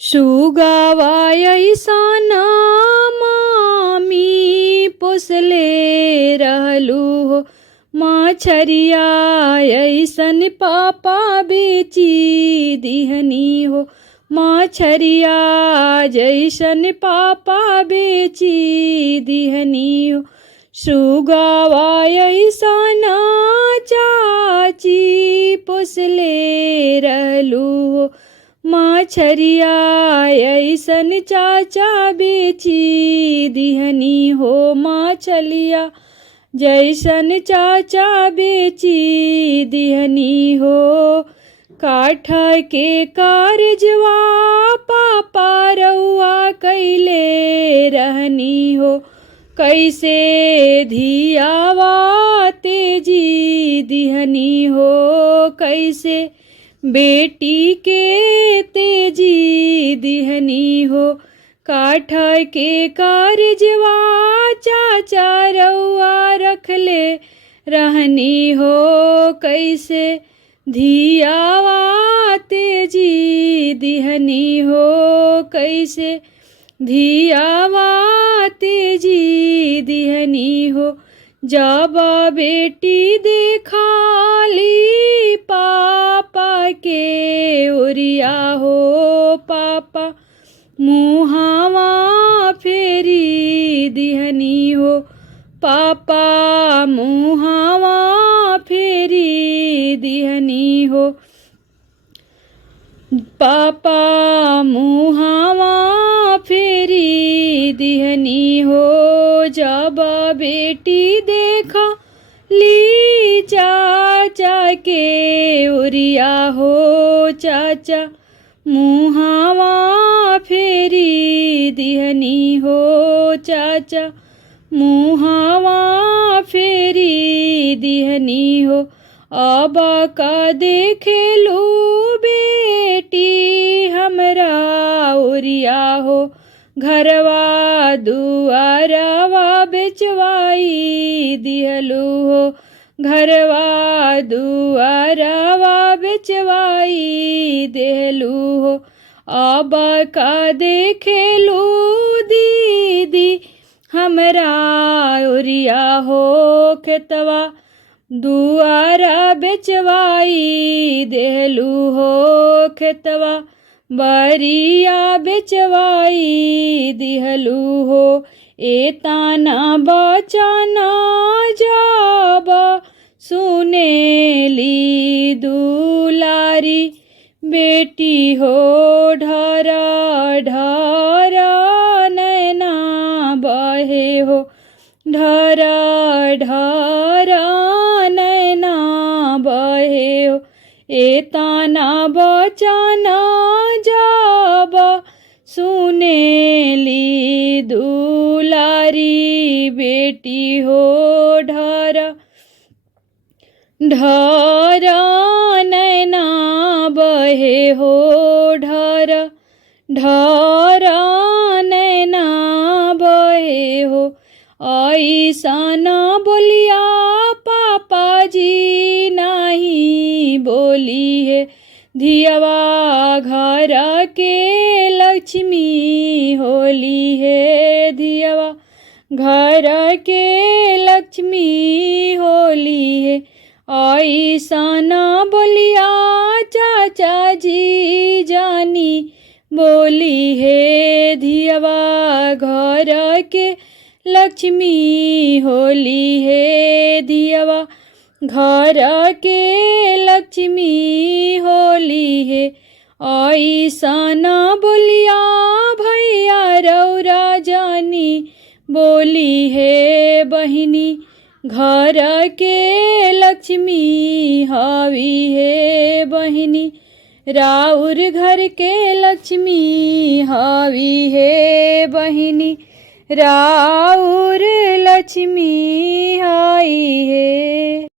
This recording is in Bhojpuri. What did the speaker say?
शुगावा ऐसन मामी पोसले रहलू हो, मछरिया ऐसन पापा बेची दिहनी हो, मछरिया जैसन पापा बेची दिहनी हो। शुगावा ऐसन चाची पोसले रहलू हो, मछरिया ऐसन चाचा बेची दिहनी हो, मछलिया जैसन चाचा बेची दिहनी हो। काठ के कारजवा पापा रउआ कैले रहनी हो, कैसे धियावा तेजी दिहनी हो, कैसे बेटी के तेजी दिहनी हो। काठ के कारजवा चाचा रउआ रखले रहनी हो, कैसे धियावा तेजी दिहनी हो, कैसे धियावा तेजी दिहनी हो। जब बेटी देखाली पापा के ओरिया हो, पापा मुहावा फेरी दिहनी हो, पापा मुहावा फेरी दिहनी हो, पापा मुहावा फेरी दिहनी हो। जब बेटी देखा ली चाचा के ओरिया हो, चाचा मुहावा फेरी दिहनी हो, चाचा मुहावा फेरी दिहनी हो। अब का देखेलू बेटी हमरा ओरिया हो, घरवा दुआरवा बेचवाई दिहलू हो, घरवा दुआरवा बेचवाई देहलू हो। अब का देखेलू दीदी हमरा ओरिया हो, खेतवा दुआरा बेचवाई देहलू हो, खेतवा बरिया बेचवाई दिहलू हो। एताना बचना जब सुनेली दुलारी बेटी हो, ढर ढर नैना बहे हो, ढर ढर नैना बहे हो। एताना बचना जब सुनेली दुलारी बेटी हो, ढर ढर नैना बहे हो, ढर ढर नैना बहे हो। ऐसन बोलिया पापा जी नहीं बोली है, धियवा घर के लक्ष्मी होली है, धियवा घर के लक्ष्मी होली है। ऐसन बोलिया चाचा जी जानी बोली है, धियवा घर के लक्ष्मी होली है, धियवा घर के लक्ष्मी होली है। ऐसन बोलिया भैया रौरा जानी बोली है, बहिनी घर के लक्ष्मी हावी है, बहिनी राउर घर के लक्ष्मी हावी है, बहिनी राउर लक्ष्मी हाई है।